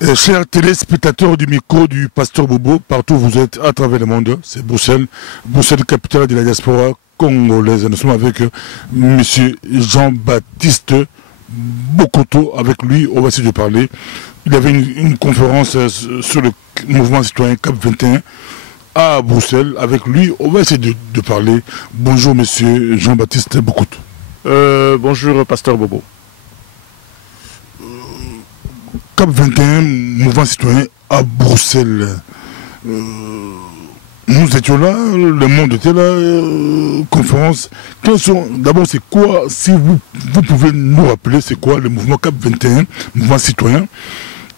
Chers téléspectateurs du micro du Pasteur Bobo, partout où vous êtes à travers le monde, c'est Bruxelles, Bruxelles, capitale de la diaspora congolaise. Nous sommes avec M. Jean-Baptiste Bokoto. Avec lui, on va essayer de parler. Il y avait une conférence sur le mouvement citoyen CAP 21 à Bruxelles. Avec lui, on va essayer de parler. Bonjour M. Jean-Baptiste Bokoto. Bonjour Pasteur Bobo. CAP 21, mouvement citoyen à Bruxelles. Nous étions là, le monde était là, conférence. D'abord, c'est quoi, si vous pouvez nous rappeler, c'est quoi le mouvement CAP 21, mouvement citoyen,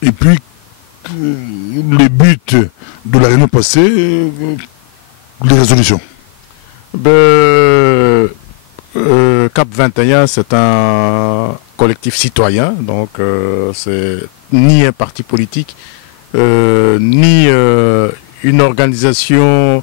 et puis les buts de la réunion passée, les résolutions. CAP 21, c'est un collectif citoyen, donc c'est ni un parti politique, ni une organisation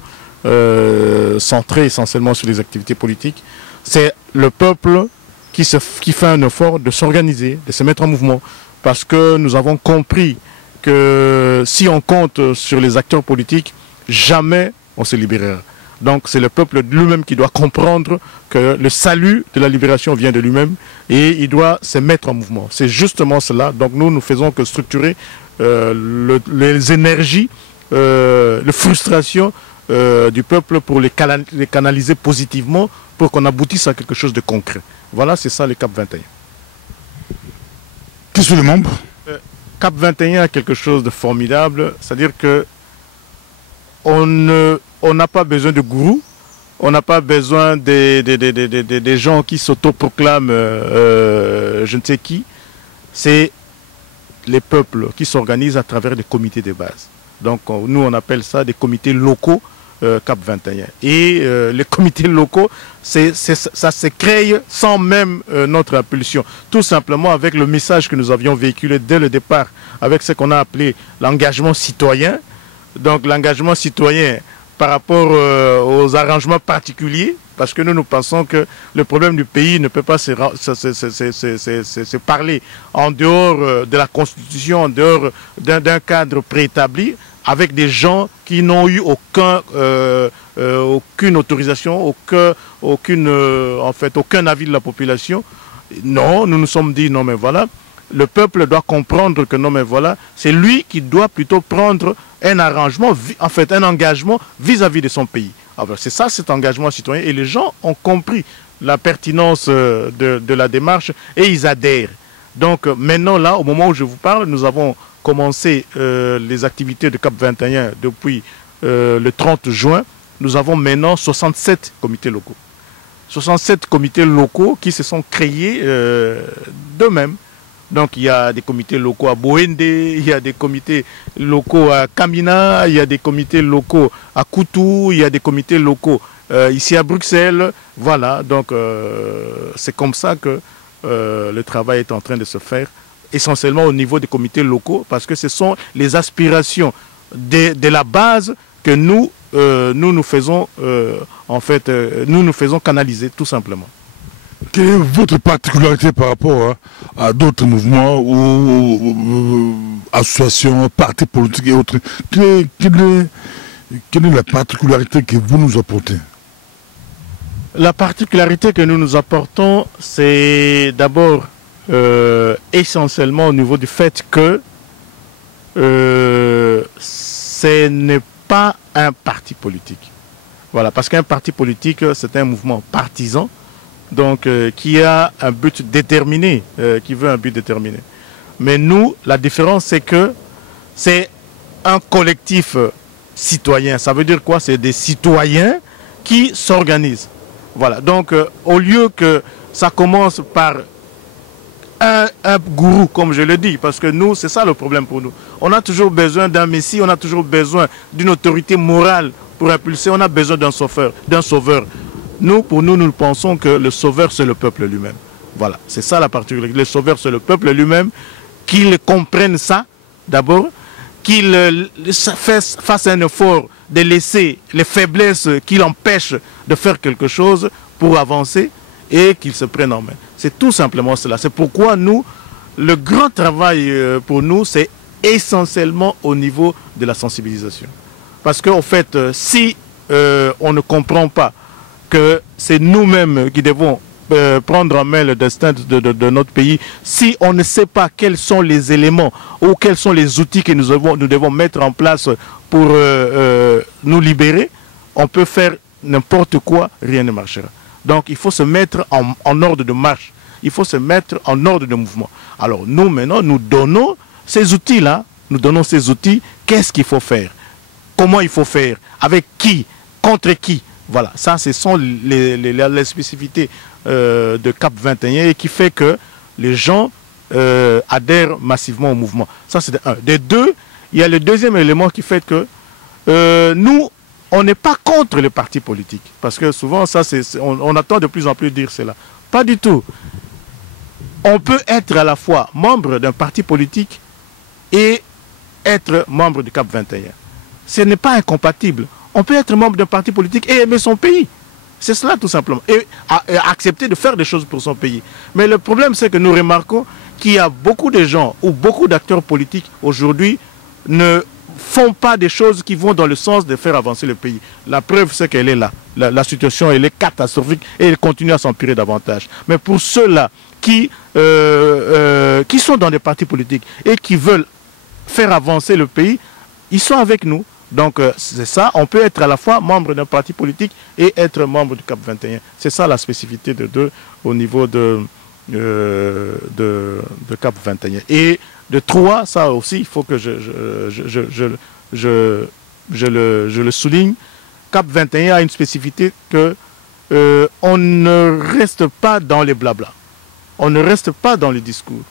centrée essentiellement sur les activités politiques. C'est le peuple qui fait un effort de s'organiser, de se mettre en mouvement, parce que nous avons compris que si on compte sur les acteurs politiques, jamais on se libérera. Donc c'est le peuple lui-même qui doit comprendre que le salut de la libération vient de lui-même et il doit se mettre en mouvement. C'est justement cela. Donc nous ne faisons que structurer les énergies, les frustrations du peuple pour les canaliser positivement pour qu'on aboutisse à quelque chose de concret. Voilà, c'est ça le CAP 21. Qui sont les membres? CAP 21 a quelque chose de formidable, c'est-à-dire que on n'a pas besoin de gourous, on n'a pas besoin des gens qui s'autoproclament je ne sais qui. C'est les peuples qui s'organisent à travers des comités de base. Donc nous on appelle ça des comités locaux CAP 21. Et les comités locaux, ça se crée sans même notre impulsion. Tout simplement avec le message que nous avions véhiculé dès le départ, avec ce qu'on a appelé l'engagement citoyen. Donc l'engagement citoyen par rapport aux arrangements particuliers, parce que nous pensons que le problème du pays ne peut pas se parler en dehors de la Constitution, en dehors d'un cadre préétabli, avec des gens qui n'ont eu aucune autorisation, aucun avis de la population. Non, nous nous sommes dit, non mais voilà, le peuple doit comprendre que non mais voilà, c'est lui qui doit plutôt prendre un arrangement, en fait un engagement vis-à-vis de son pays. C'est ça cet engagement citoyen et les gens ont compris la pertinence de la démarche et ils adhèrent. Donc maintenant là, au moment où je vous parle, nous avons commencé les activités de CAP 21 depuis le 30 juin. Nous avons maintenant 67 comités locaux. 67 comités locaux qui se sont créés d'eux-mêmes. Donc il y a des comités locaux à Boende, il y a des comités locaux à Kamina, il y a des comités locaux à Koutou, il y a des comités locaux ici à Bruxelles. Voilà, donc c'est comme ça que le travail est en train de se faire, essentiellement au niveau des comités locaux, parce que ce sont les aspirations de la base que nous faisons, nous nous faisons canaliser tout simplement. Quelle est votre particularité par rapport à d'autres mouvements ou associations, partis politiques et autres? Quelle est la particularité que vous nous apportez? La particularité que nous nous apportons, c'est d'abord essentiellement au niveau du fait que ce n'est pas un parti politique. Voilà, parce qu'un parti politique, c'est un mouvement partisan. Donc, qui a un but déterminé, qui veut un but déterminé. Mais nous, la différence, c'est que c'est un collectif citoyen. Ça veut dire quoi? C'est des citoyens qui s'organisent. Voilà. Donc, au lieu que ça commence par un gourou, comme je le dis, parce que nous, c'est ça le problème pour nous. On a toujours besoin d'un messie, on a toujours besoin d'une autorité morale pour impulser, on a besoin d'un sauveur. Nous, pour nous, nous pensons que le sauveur, c'est le peuple lui-même. Voilà, c'est ça la particularité. Le sauveur, c'est le peuple lui-même. Qu'il comprenne ça, d'abord, qu'il fasse un effort de laisser les faiblesses qui l'empêchent de faire quelque chose pour avancer et qu'il se prenne en main. C'est tout simplement cela. C'est pourquoi nous, le grand travail pour nous, c'est essentiellement au niveau de la sensibilisation. Parce qu'en fait, si on ne comprend pas que c'est nous-mêmes qui devons prendre en main le destin de notre pays, si on ne sait pas quels sont les éléments ou quels sont les outils que nous devons mettre en place pour nous libérer, on peut faire n'importe quoi, rien ne marchera. Donc il faut se mettre en ordre de marche, il faut se mettre en ordre de mouvement. Alors nous maintenant, nous donnons ces outils-là, nous donnons ces outils, qu'est-ce qu'il faut faire, comment il faut faire, avec qui, contre qui. Voilà, ça ce sont les spécificités de CAP 21 et qui fait que les gens adhèrent massivement au mouvement. Ça c'est un. Des deux, il y a le deuxième élément qui fait que nous, on n'est pas contre les partis politiques. Parce que souvent, ça, on attend de plus en plus dire cela. Pas du tout. On peut être à la fois membre d'un parti politique et être membre du CAP 21. Ce n'est pas incompatible. On peut être membre d'un parti politique et aimer son pays. C'est cela tout simplement. Et accepter de faire des choses pour son pays. Mais le problème, c'est que nous remarquons qu'il y a beaucoup de gens ou beaucoup d'acteurs politiques aujourd'hui ne font pas des choses qui vont dans le sens de faire avancer le pays. La preuve, c'est qu'elle est là. La situation, elle est catastrophique et elle continue à s'empirer davantage. Mais pour ceux-là qui sont dans des partis politiques et qui veulent faire avancer le pays, ils sont avec nous. Donc c'est ça, on peut être à la fois membre d'un parti politique et être membre du CAP 21. C'est ça la spécificité de deux au niveau de CAP 21. Et de 3, ça aussi, il faut que je le souligne. CAP 21 a une spécificité que on ne reste pas dans les blablas. On ne reste pas dans les discours.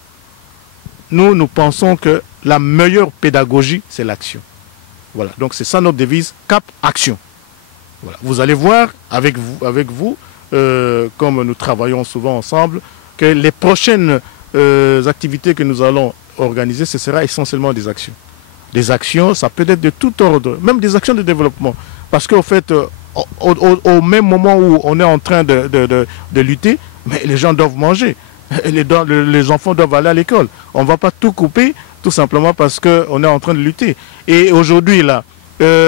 Nous pensons que la meilleure pédagogie, c'est l'action. Voilà, donc c'est ça notre devise, CAP Action. Voilà. Vous allez voir avec vous comme nous travaillons souvent ensemble, que les prochaines activités que nous allons organiser, ce sera essentiellement des actions. Des actions, ça peut être de tout ordre, même des actions de développement. Parce qu'au fait, au même moment où on est en train de lutter, mais les gens doivent manger. Les enfants doivent aller à l'école. On ne va pas tout couper, tout simplement parce qu'on est en train de lutter. Et aujourd'hui, là,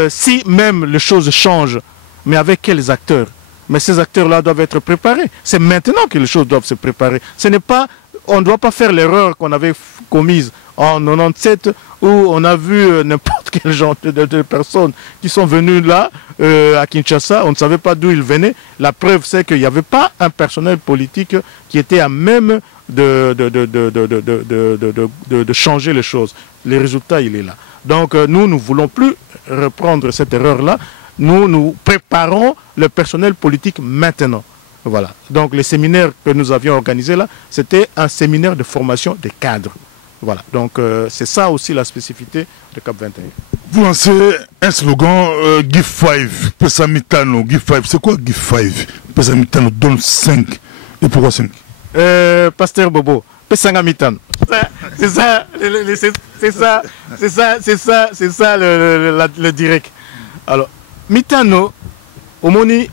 si même les choses changent, mais avec quels acteurs? Mais ces acteurs-là doivent être préparés. C'est maintenant que les choses doivent se préparer. Ce n'est pas, on ne doit pas faire l'erreur qu'on avait commise en 97 où on a vu n'importe quel genre de personnes qui sont venues là à Kinshasa. On ne savait pas d'où ils venaient. La preuve, c'est qu'il n'y avait pas un personnel politique qui était à même de changer les choses. Le résultat, il est là. Donc nous ne voulons plus reprendre cette erreur-là. Nous préparons le personnel politique maintenant. Voilà. Donc les séminaires que nous avions organisés là, c'était un séminaire de formation des cadres. Voilà. Donc c'est ça aussi la spécificité de CAP 21. Vous lancez un slogan Give 5, Pesamitano, Give 5. C'est quoi Give 5? Pesamitano donne 5. Et pourquoi 5? Pasteur Bobo, Pesangamitano. C'est ça le direct. Alors, Mitano, Omoni,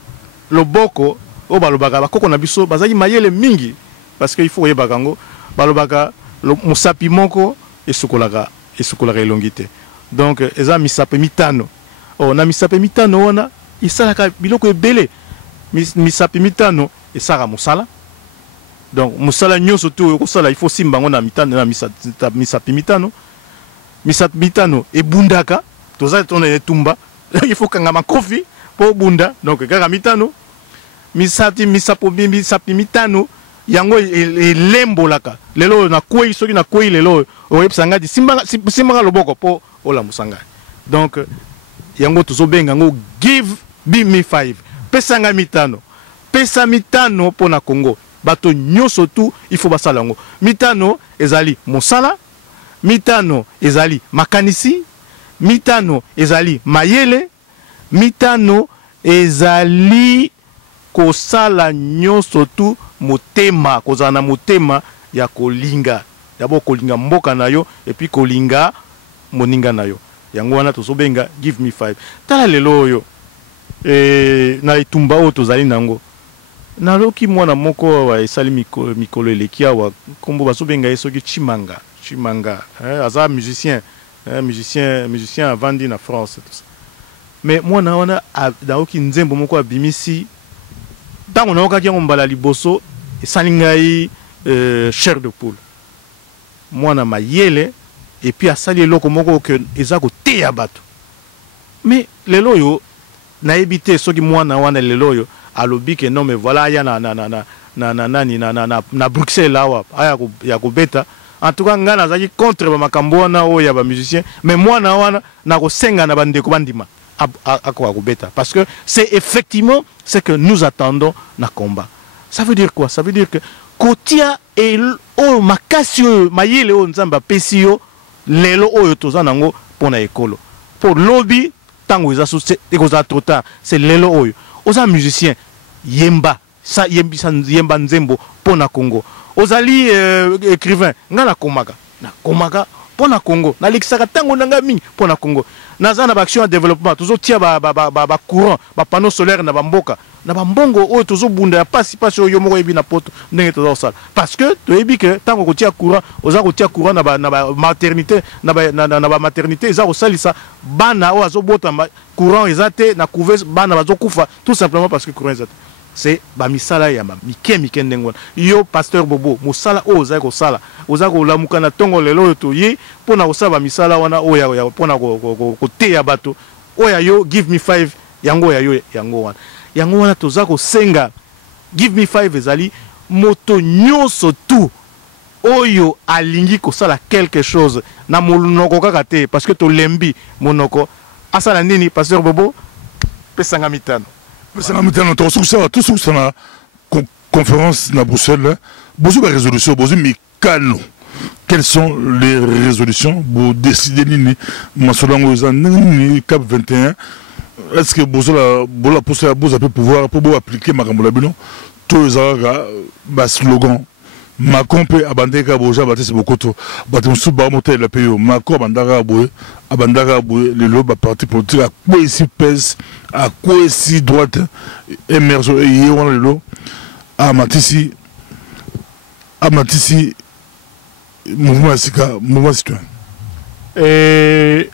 Loboko, O Balobaga, Bakoko Nabiso, Bazayi Mayele Mingi, parce qu'il faut y bagango, Balobaga, Musapi Moko, et Sukolaga Elongite. Donc, Eza Misape Mitano. On a Misape Mitano, on a, Isalaka Biloko Bele, Misape Mitano, et Sara Musala. Donc, Musala Nyo surtout, il faut Simbango na Mitano, Misape Mitano. Misape Mitano, et Bundaka, tout ça, on est Tumba. Il faut qu'on ait un kofi pour Bunda. Donc, Garamitano, Misapi Mitano, Yango et Lembo Laka. Lelo na koi, soki na koi lelo, Oep Sangadi, Simba Loboko pour Ola Musanga. Donc, Yango Tuzobengango, give me 5. Pesanga Mitano. Pesa Mitano pour na Congo. Bato nyoso tout, il faut basalango. Mitano, ezali Mosala. Mitano, ezali Makanisi. Mitano ezali mayele, mitano ezali kosala nyonso tu motema, kozana motema ya kolinga. D'abord kolinga mboka na yo et puis kolinga moninga na yo. Yango wana tozobenga give me 5. Tala lelo oyo na itumba o tozali nango. Naloki mwana moko wa esali mikolo elekia wa kombo bazobenga esoki Chimanga. Aza musicien. musicien avandi na France tout ça. Mais moi na wana daoki nzembo moko abimisi tango na okaki ngo mbala liboso esalingai chair de poule. Moi na mayele et puis asali eloko moko que eza ko teya bato. Mais lelo yo na ebité soki mwana wana lelo yo alobi que non mais voilà ya na Bruxelles là aya ya ko beta. En tout cas ngana zaki contre ba makambo wana o ya ba musicien mais mwana wana na ko senga na bande ko bandima à quoi beta parce que c'est effectivement ce que nous attendons na combat. Ça veut dire quoi? Ça veut dire que kotia et o makasio mayele o nzamba pesio lelo oyo tozanango pona ekolo pour lobby tango eza eza trop tard c'est lelo oyo oza musicien yemba sa yemba nzembo pona Congo ozali écrivain ngana komaka pona Congo na likisaka tango nanga mingi pona Congo naza na action en développement toujours tia ba courant ba panneau solaire na bamboka na bambongo oyo toujours bunda pasi oyo moko ebi na poto ndenge toza osala parce que toyebi que tango ko tia courant oza ko tia courant na ba maternité na ba maternité eza ko salisa bana o azobota courant ezate na couver bana bazokufa tout simplement parce que courant ezate c'est ba misala ya mike ndengo yo pasteur Bobo musala oza ko sala oza ko lamuka na tongo lelo to yi pona osala ba misala wana oya pona ko teya bato oya yo give me 5 yango wana toza ko senga give me 5 ezali moto nyonso tout oyo alingi ko sala quelque chose na monoko kaka te parce que to lembi monoko asala nini pasteur Bobo pesanga mitano. C'est la tout ça na conférence na Bruxelles. Beaucoup de résolutions, beaucoup de mécanismes. Quelles sont les résolutions pour décider nini masolango ni cap 21? Est-ce que bola poser à pouvoir pour appliquer makambola bino tous les slogan Macron peut abandonner Boja Baptiste Bokoto, Baptiste Bamotel le pays, Macron abandonner les lobes parti politique à quoi ici pèse, à quoi ici droite émerge et y on le lot à Matissi mouvement citoyen. Et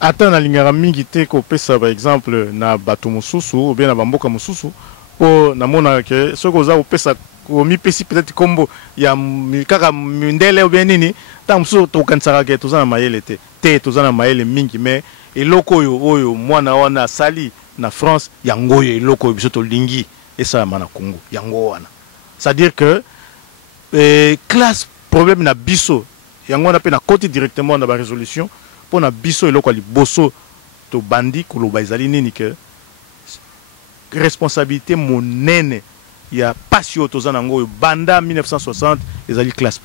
attends na lingara mingi te ko pesa par exemple na bato mususu ou bien na bamboka mususu po na mona ke soko za ko pesa mi pesi peut-être combo ya kaka mindele ou bien nini tant mususu to kansaka ke to za na mayele te to za na mayele mingi mais eloko oyo mwana wana sali na France yango yo eloko biso to lingi esa mana Congo yango wana c'est-à-dire que classe problème na biso yango na pe na côté directement na ba résolution pour na biso eloko ali boso to bandi koloba ezali nini que responsabilité monene ya passion tozana ngo banda 1960 ezali classe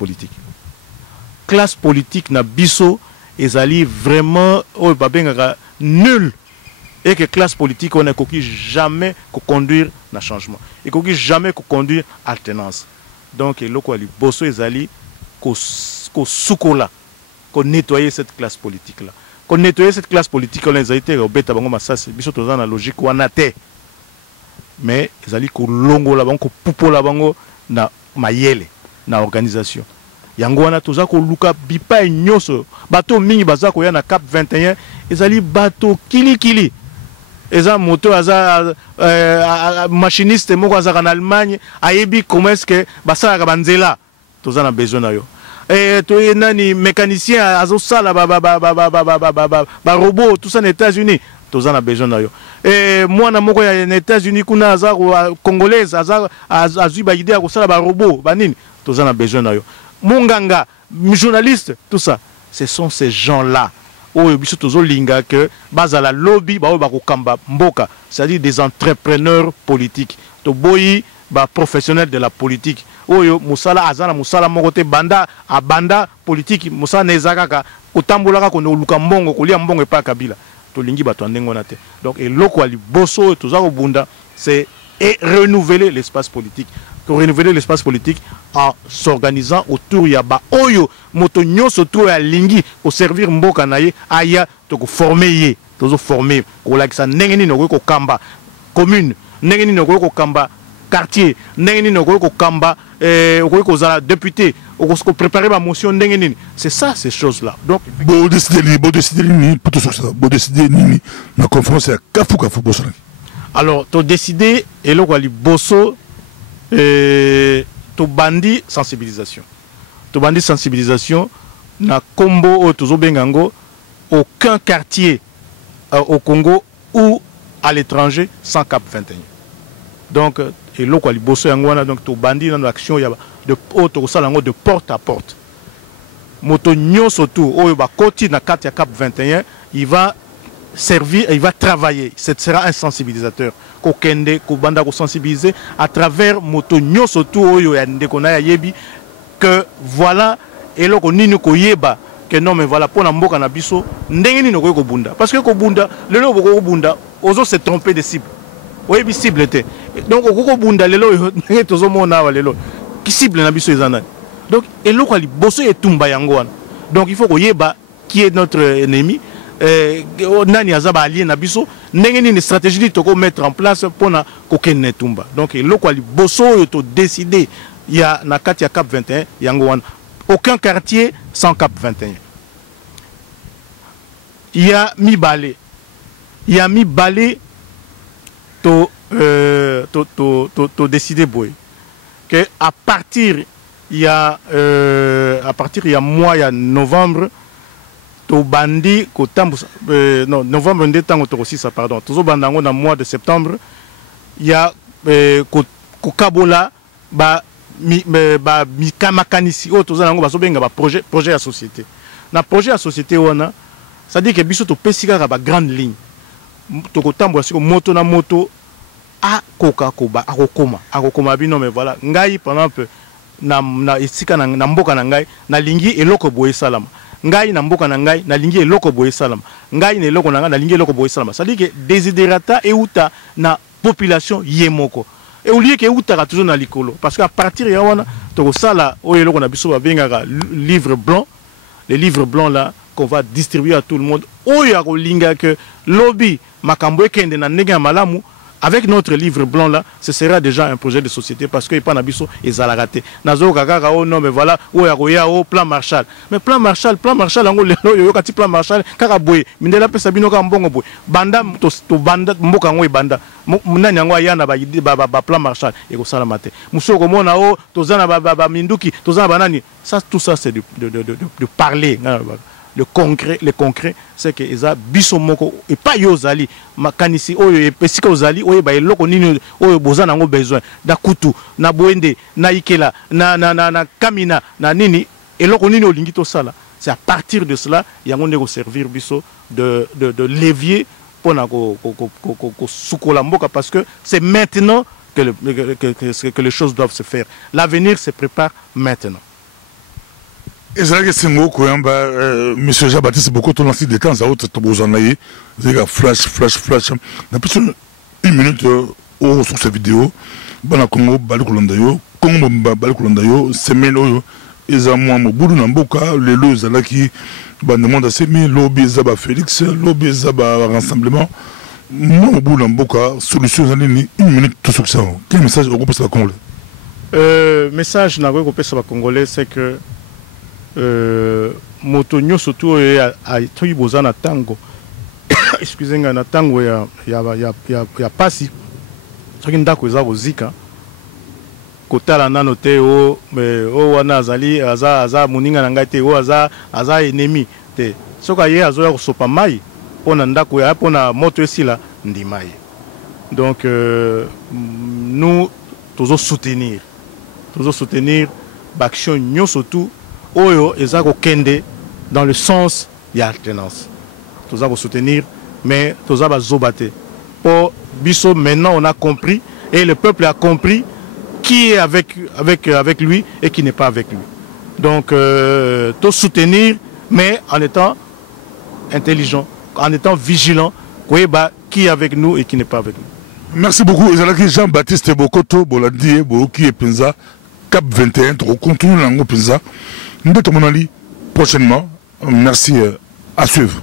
politique na biso ezali vraiment o babengaka nul et que classe politique on ne peut jamais conduire na changement et qu'on jamais conduire alternance donc eloko ali boso ezali ko sukola qu'on nettoyer cette classe politique là qu'on nettoyer cette classe politique on les a été au beta bango masasi biso tozana na logique wana te mais ezali ko longola bango ko pupola bango na mayele na organisation yango wana toza ko luka bipa nyoso bato mingi baza ko ya na cap 21 ezali bato kili eza moto aza machiniste moko aza en Allemagne ayebi comment est-ce que basala banzela toza na besoin na yo to nani mécanicien azo sala ba robot tout ça aux États-Unis toza na besoin na yo mwana moko ya aux États-Unis kuna aza congolaise aza azui ba idée ko sala ba robot ba nini toza na besoin na yo monganga journaliste tout ça ce sont ces gens-là oyo biso tozo linga que bazala lobby ba ko kamba mboka c'est-à-dire des entrepreneurs politiques to boyi ba professionnels de la politique oyo musala azana musala moko te banda abanda politique musala nezaka kutambulaka ko luka mbongo kolia mbongo epa kabila to lingi bato ndengo na te donc eloko ali boso toza ko bunda c'est renouveler l'espace politique pour renouveler l'espace politique en s'organisant autour ya ba oyo moto nyonso to ya lingi pour servir mboka na ye aya to ko former ye tozo former ko lakisa ndenge nini ko kamba commune ndenge nini ko kamba quartier ndenge nini ko kamba ko zala député on préparer ma motion ndenge. C'est ça ces choses-là. Donc bon décider ni plutôt sur ça. Bon décider ni la conférence à kafu bosso. Alors to décider et le wali bosso to bandi sensibilisation. To bandi sensibilisation na combo au tozo bengango aucun quartier au Congo ou à l'étranger sans Cap 21. Donc et là quoi bosso yangwana donc to bandi dans l'action il y a de auto salango de porte à porte. Moto nyonso tout oyo ba koti na carte ya Cap 21, il va servir et il va travailler. Ce sera un sensibilisateur. Ko kende ko banda ko sensibiliser à travers moto nyonso tout oyo ya ndeko na ya yebi que voilà et là ko nini ko yeba que non mais voilà pour na mboka na biso ndenge nini ko bunda parce que ko bunda lelo ko bunda ozo se tromper de cible. Oui, bi cible était. Donc ko bunda lelo ndenge tozo mona wa lelo qui cible na biso ezana. Donc et là ko li bosso et tumba yango wana. Donc il faut ko yeba qui est notre ennemi. Nani azaba allié na biso ndenge nini stratégie toko mettre en place pour na ko kenne tumba. Donc et là ko li bosso yo to décider il y a na kati ya Cap 21 yango wana. Aucun quartier sans Cap 21. Il y a mi balé. Il y a mi balé to décider boy. Que à partir il y a mois il y a novembre to bandi ko tambu non novembre ndetango to aussi ça pardon. Tozo bandango na mois de septembre il y a ko kabola ba mi kamakanisi o toza nango baso benga ba projet à société na projet à société wana ça dit que biso to pesika ba grande ligne to ko tambwa siko moto na moto a koka ko ba akokoma bino mais voilà ngai pendant peu na esika na mboka na ngai na lingi eloko boye salama ngai na mboka na ngai na lingi eloko boye salama ngai na eloko na ngai na lingi eloko boye salama ça dit que desiderata euta na population yemoko. Et au lieu que vous avez toujours dans l'école, parce qu'à partir de là, on a livre blanc, les livres blancs là qu'on va distribuer à tout le monde. Il y a que lobby makambo kende na nega malamu. Avec notre livre blanc là, ce sera déjà un projet de société parce que il pas nabiso et zalagate. Nazo kaka oh non mais voilà, oh ya oh plan Marshall. Mais plan Marshall ango le yo kati plan Marshall kaka boye. Mindela pesa bino ka mbongo boye. Banda to banda mboka ngo banda. Munani yango yana ba plan Marshall et ko sala mate. Musoko mona oh tozana ba minduki, tozana banani. Ça tout ça c'est de parler. Le concret c'est que eza biso moko et pas yozali makanisi oyo epesika ozali oyo ba eloko nini oyo bozana ngo besoin da kutu na boende na ikela na kamina na nini eloko nini olingi to sala. C'est à partir de cela yango ndeko servir biso de levier pour na ko sukola mboka parce que c'est maintenant que les choses doivent se faire. L'avenir se prépare maintenant. Et c'est là que c'est moi qui monsieur Jean-Baptiste beaucoup de lancé des temps à autre vous en avez flash n'a plus une minute sur cette vidéo bana Congo balikulandayo Congo balikulandayo semaine oyo eza moi mobudu na mboka lelo ezala ki ba demande semi lobby zaba Félix lobby zaba rassemblement moi mobudu na mboka solution za nini une minute tout ça quel message au groupe congolais message na groupe congolais c'est que moto nyonso tu a toyi bozana tango excusez-moi na tango ya pasi soki ndako eza kozika kotala nano te o wana azali aza moninga na ngai te o aza ennemi te soka ye azoya kosopa mai pona ndako ya pona moto esila ndima ye. Donc nous tozo soutenir l'action nyonso tu oyo ezako kende dans le sens de l'alternance. Tout ça pour soutenir, mais tout ça va zobate. Pour Bisso, maintenant on a compris, et le peuple a compris qui est avec lui et qui n'est pas avec lui. Donc, tout soutenir, mais en étant intelligent, en étant vigilant, qui est avec nous et qui n'est pas avec nous. Merci beaucoup. Jean-Baptiste Bokoto, Boladi, Boki et Penza, Cap 21, on continue l'ango Penza. Nous sommes prochainement. Merci à suivre.